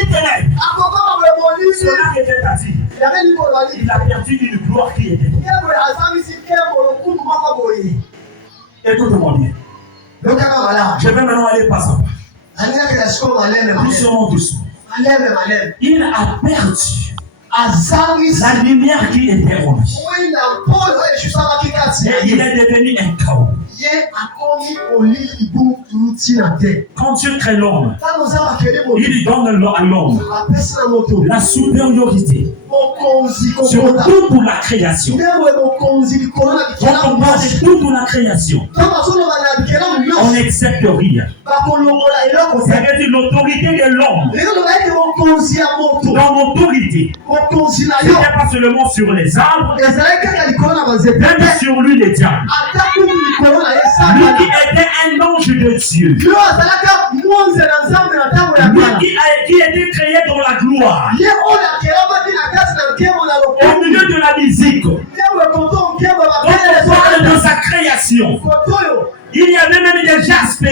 des ténèbres. Cela était à dire. Il a perdu une gloire qui était. Écoute-moi bien. Je vais maintenant aller pas à pas. Doucement, doucement. Il a perdu la lumière qui était en lui. Et il est devenu un chaos. Quand Dieu crée l'homme, il donne à l'homme la supériorité sur toute la création. Quand on parle de toute la création, on n'accepte rien. C'est-à-dire l'autorité de l'homme. Dans l'autorité, ce n'est pas seulement sur les arbres, même sur lui les diables. Lui qui était un ange de Dieu. Lui qui était créé dans la gloire. Au milieu de la musique. Quand on parle de sa création, il y avait même des jaspes.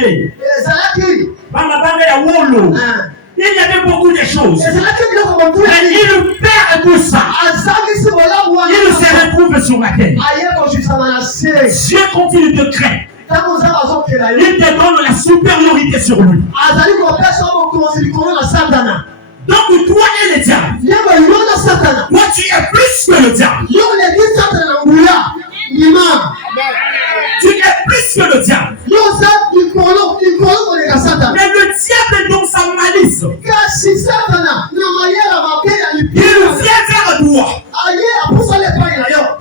Il y avait beaucoup de choses. Mais il perd tout ça. Il se retrouve sur la terre. Dieu, quand il te crée, il te donne la supériorité sur lui. Donc toi et le diable, toi tu es plus que le diable. Tu es plus que le diable. Mais le diable dans sa malice, il vient vers toi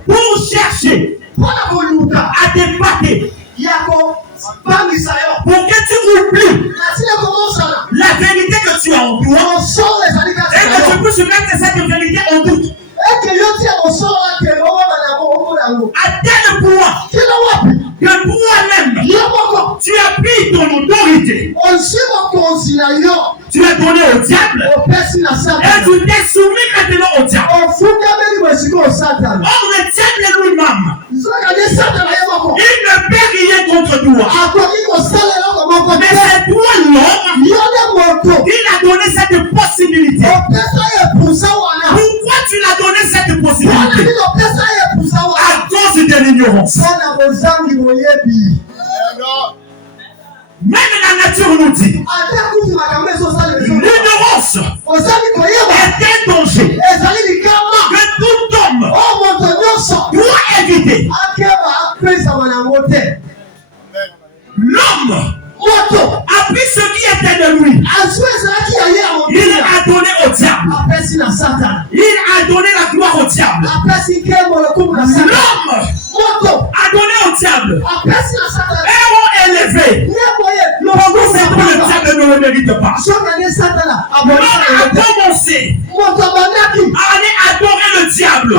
pour chercher à t'épater, pour que tu oublies la vérité que tu as en toi et que tu puisses mettre cette vérité en doute. À tel point que toi-même tu as pris ton autorité, tu as donné au diable et tu t'es soumis maintenant au diable. Or le diable lui-même, il ne peut rien contre toi. Mais c'est toi l'homme qui a donné cette possibilité. Pourquoi tu l'as donné cette possibilité? À cause de l'ignorance. Même la nature nous dit l'ignorance est un danger que tout homme doit éviter. L'homme a pris ce qui était de lui. Il a donné au diable. Il a donné la gloire au diable. L'homme a donné au diable. Et on élevé. Pourquoi c'est que le diable ne le mérite pas? L'homme a commencé à aller adorer le diable.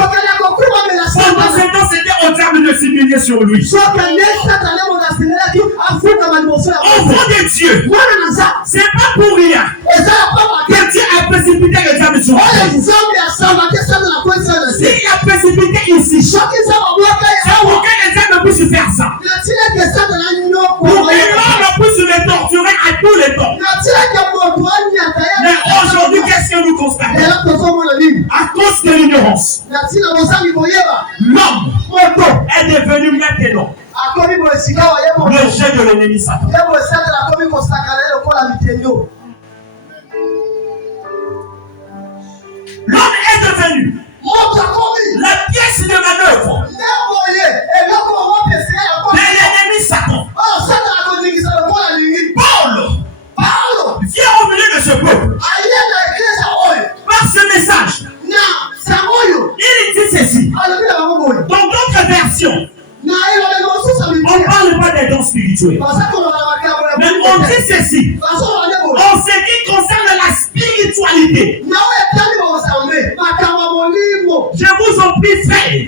Pendant ce temps, c'était au diable de s'humilier sur lui. Enfant de Dieu, c'est pas pour rien que Dieu a précipité le diable sur terre. S'il a précipité ici, c'est pour que le diable puisse faire ça. Pour que l'homme puisse le torturer à tous les temps. Mais aujourd'hui, qu'est-ce que nous constatons? À cause de l'ignorance, l'homme est devenu maintenant le jeu de l'ennemi Satan. L'homme est devenu la pièce de manœuvre de l'ennemi Satan. Paul vient au milieu de ce peuple par ce message. Il dit ceci. Dans d'autres versions, on ne parle pas des dons spirituels, mais on dit ceci. En ce qui concerne la spiritualité, je vous en prie, frère,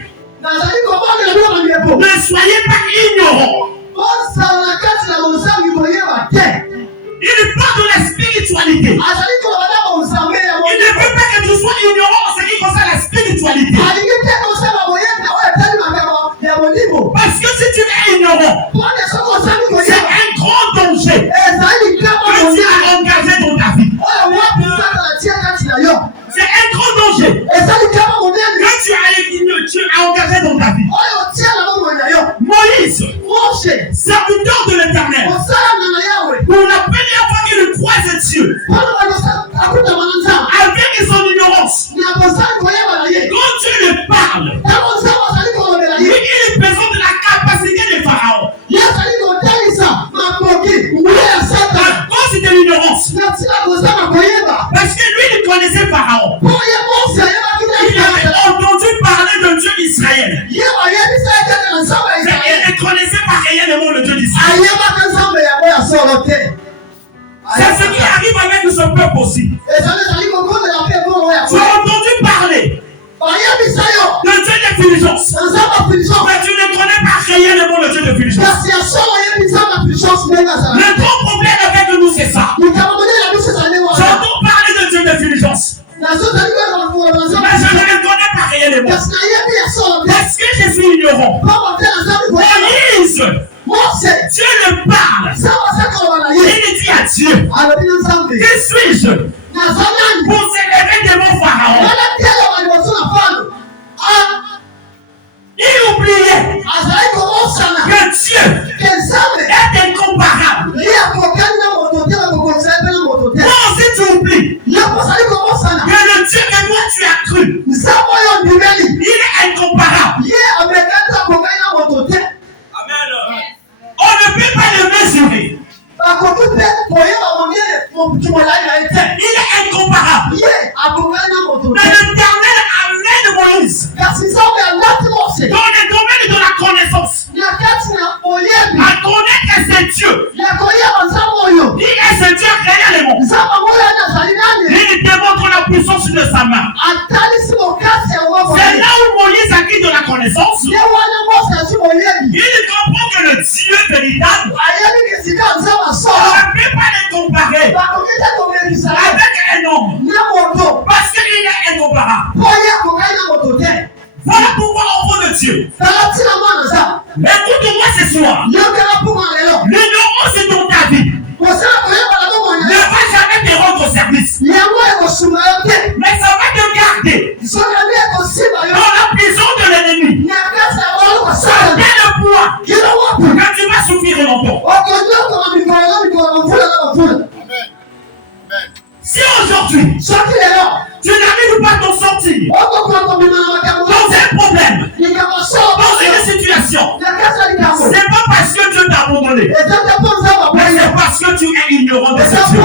ne soyez pas ignorants. Il parle de la spiritualité. Il ne veut pas que tu sois ignorant en ce qui concerne la spiritualité. Parce que si tu es ignorant, c'est un grand danger que tu as engagé dans ta vie. je ne le connais pas réellement. Parce que je suis ignorant. Moïse, Dieu le parle. Il dit à Dieu, qui suis-je pour s'élever devant Pharaon? Il oubliait que Dieu est incomparable. Toi aussi tu oublies que le Dieu que toi tu as cru, il est incomparable. On ne peut pas le mesurer. Il est incomparable. Mais l'Éternel amène Moïse dans le domaine de la connaissance à connaître que c'est Dieu. Il est ce Dieu réellement. Il démontre la puissance de sa main. C'est là où Moïse a acquis de la connaissance. Il comprend que le Dieu véritable, on ne peut pas le comparer avec un homme parce qu'il est incomparable. Voilà pourquoi on veut de Dieu. Écoute-moi ce soir. L'ignorance c'est dans ta vie. Ne va jamais te rendre service. Mais ça va te garder dans la prison de l'ennemi. Ça fait le poids que tu vas souffrir longtemps. Si aujourd'hui tu n'arrives pas à t'en sortir dans un problème, dans une situation, c'est pas parce que Dieu t'a abandonné, mais c'est parce que tu es ignorant de ce Dieu.